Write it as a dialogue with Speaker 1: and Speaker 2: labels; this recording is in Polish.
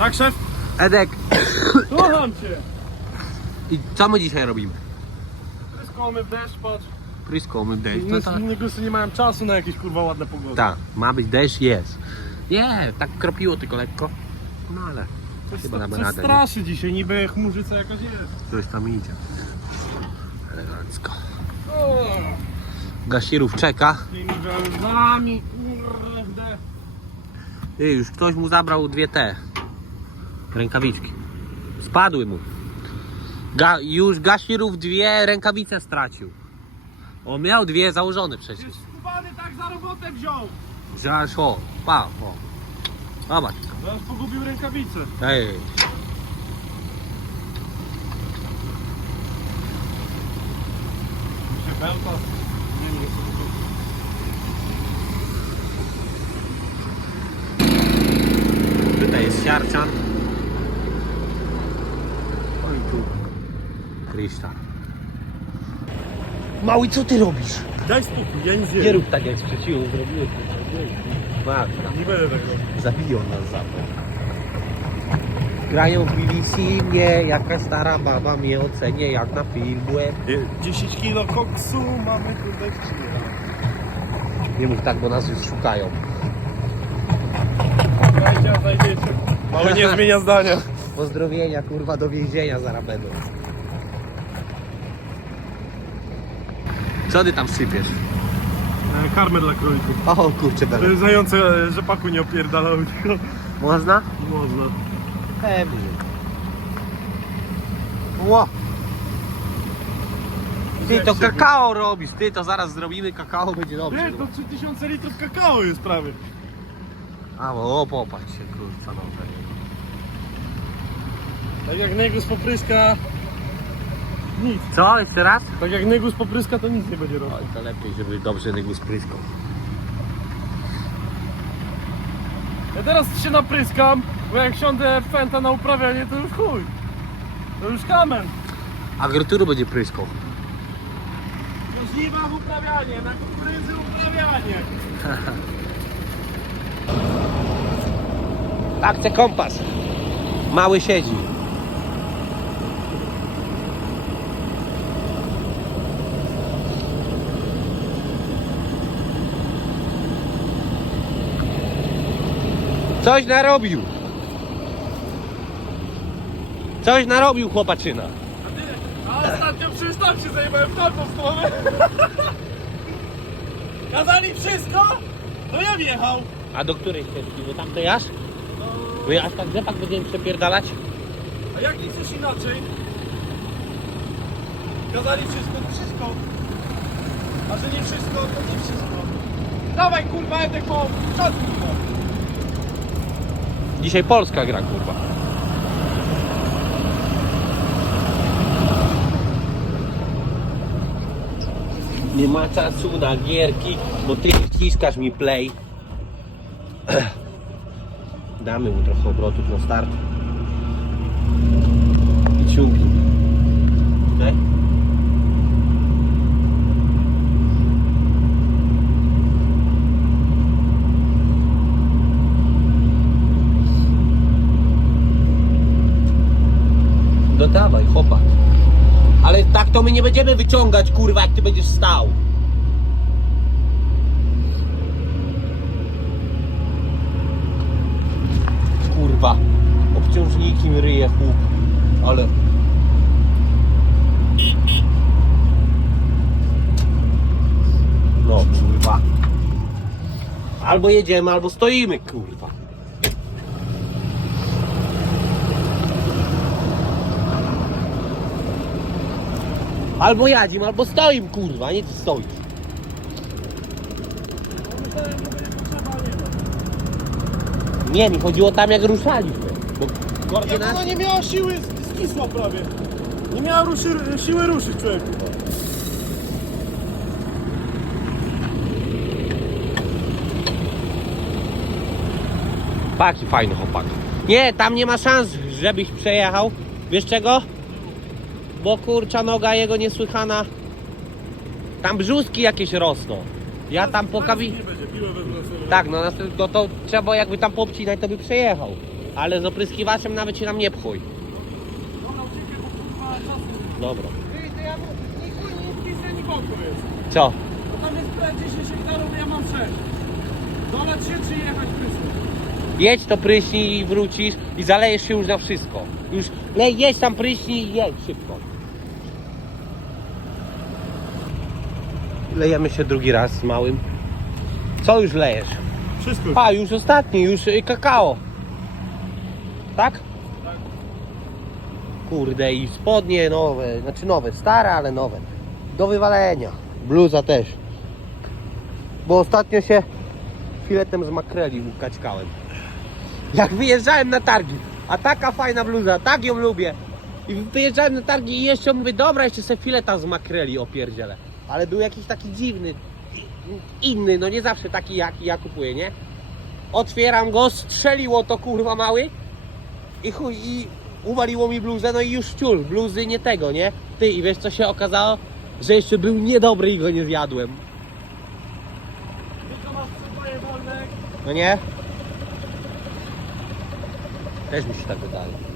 Speaker 1: Tak, szef?
Speaker 2: Edek,
Speaker 1: Słucham cię.
Speaker 2: i co my dzisiaj robimy?
Speaker 1: Pryskamy w deszcz, patrz.
Speaker 2: Pryskomy deszcz. No
Speaker 1: Inne,
Speaker 2: tak.
Speaker 1: nie mają czasu na jakieś kurwa ładne pogody.
Speaker 2: Tak, ma być deszcz, jest. Nie, tak kropiło tylko lekko. No ale
Speaker 1: Coś,
Speaker 2: chyba damy
Speaker 1: coś
Speaker 2: radę, nie?
Speaker 1: straszy dzisiaj, niby chmurzyca jakaś jest.
Speaker 2: coś tam idzie. Elegancko.
Speaker 1: O,
Speaker 2: Gasirów czeka.
Speaker 1: tymi węzami, kurde.
Speaker 2: Ty, już ktoś mu zabrał dwie te rękawiczki. Spadły mu. Ga, już Gasirów dwie rękawice stracił. On miał dwie założone przecież.
Speaker 1: Przecież skubany tak za robotę wziął.
Speaker 2: Zaraz o, pa, o. Zobacz.
Speaker 1: Zaraz pogubił rękawice.
Speaker 2: Ej.
Speaker 1: Nie wiem, co to
Speaker 2: Tutaj jest siarczan. Oj tu. Kryształ. Mały, co ty robisz?
Speaker 1: Daj spokój, ja nic
Speaker 2: Nie rób tak jak sprzeciwu zrobiłeś. Masz,
Speaker 1: Nie będę robił.
Speaker 2: zabiją nas za to. Grają w BBC, mnie jakaś stara baba mnie ocenia jak na film byłem.
Speaker 1: 10 kilo koksu mamy tutaj w Chile.
Speaker 2: Nie mów tak, bo nas już szukają.
Speaker 1: Znajdzie, znajdziecie. Mały nie zmienia zdania.
Speaker 2: Pozdrowienia kurwa do więzienia zaraz będą. Co ty tam sypiesz?
Speaker 1: E, Karmę dla królików.
Speaker 2: O kurczę,
Speaker 1: Żeby
Speaker 2: bele.
Speaker 1: zające e, rzepaku nie opierdalały, tylko
Speaker 2: Można?
Speaker 1: można.
Speaker 2: Pewnie. Ło! Ty to kakao robisz, ty to zaraz zrobimy kakao, będzie dobrze.
Speaker 1: Nie, to 3000 litrów kakao jest prawie.
Speaker 2: A, o, popatrz się, kurwa, dobrze.
Speaker 1: Tak jak Negus popryska... Nic.
Speaker 2: Co, jeszcze raz?
Speaker 1: Tak jak Negus popryska, to nic nie będzie robił.
Speaker 2: Oj, to lepiej, żeby dobrze negu spryskał.
Speaker 1: Ja teraz się napryskam, bo jak siądę fenta na uprawianie, to już chuj. To już kamen.
Speaker 2: Agroturu będzie pryskał.
Speaker 1: Na żniwach uprawianie, na kukurydzy uprawianie.
Speaker 2: Akcja kompas. Mały siedzi. Coś narobił. Coś narobił chłopaczyna.
Speaker 1: A ostatnio przecież tam się zajmowałem w tamtą stronę. Kazali wszystko, to ja wjechał.
Speaker 2: A do której ścieżki? Bo tamtej aż? Bo ja aż tak rzepak będziemy przepierdalać?
Speaker 1: A jak nic już inaczej? Kazali wszystko, to wszystko. A że nie wszystko, to nie wszystko. Dawaj kurwa, Edek, po czas kurwa.
Speaker 2: Dzisiaj Polska gra, kurwa. Nie ma czasu na gierki, bo ty wciskasz mi play. Damy mu trochę obrotów na start. I ciągnij. Okay? No dawaj, chłopak. Ale tak to my nie będziemy wyciągać, kurwa, jak ty będziesz stał. Kurwa. Obciążnikiem ryje chłop. Ale... No, kurwa. Albo jedziemy, albo stoimy, kurwa. Albo jadzim, albo stoim, kurwa, nie ty stoisz. Nie, mi chodziło tam jak ruszaliśmy. Bo
Speaker 1: Jak
Speaker 2: koordynacja...
Speaker 1: ona nie miała siły, skisła prawie. Nie miała ruszy, siły ruszyć człowieku.
Speaker 2: Paki fajny chłopak. Nie, tam nie ma szans, żebyś przejechał. Wiesz czego? Bo kurcza noga jego niesłychana. Tam brzuski jakieś rosną. Ja tam po kawi... Tak, no, następ- no to trzeba jakby tam popcinać, to by przejechał. Ale z opryskiwaczem nawet się tam nie pchuj.
Speaker 1: Dobra, bo.
Speaker 2: Co?
Speaker 1: No tam jest prawie 10 hektarów, ja mam 6. Dolać się czy jechać prysznic?
Speaker 2: Jedź to pryśnij i wrócisz i zalejesz się już na wszystko. Już lej, jedź tam pryśnij i jedź szybko. Lejemy się drugi raz z małym. Co już lejesz?
Speaker 1: Wszystko.
Speaker 2: A, już ostatni, już y, kakao. Tak?
Speaker 1: Tak.
Speaker 2: Kurde, i spodnie nowe, znaczy nowe, stare, ale nowe. Do wywalenia. Bluza też. Bo ostatnio się filetem z makreli ukaćkałem. Jak wyjeżdżałem na targi, a taka fajna bluza, tak ją lubię. I wyjeżdżałem na targi i jeszcze mówię, dobra, jeszcze sobie fileta z makreli opierdzielę. Ale był jakiś taki dziwny, inny, no nie zawsze taki jaki ja kupuję, nie? Otwieram go, strzeliło to kurwa mały i chuj, i uwaliło mi bluzę, no i już ciul, bluzy nie tego, nie? Ty, i wiesz co się okazało? Że jeszcze był niedobry i go nie zjadłem. No nie? Też mi się tak wydaje.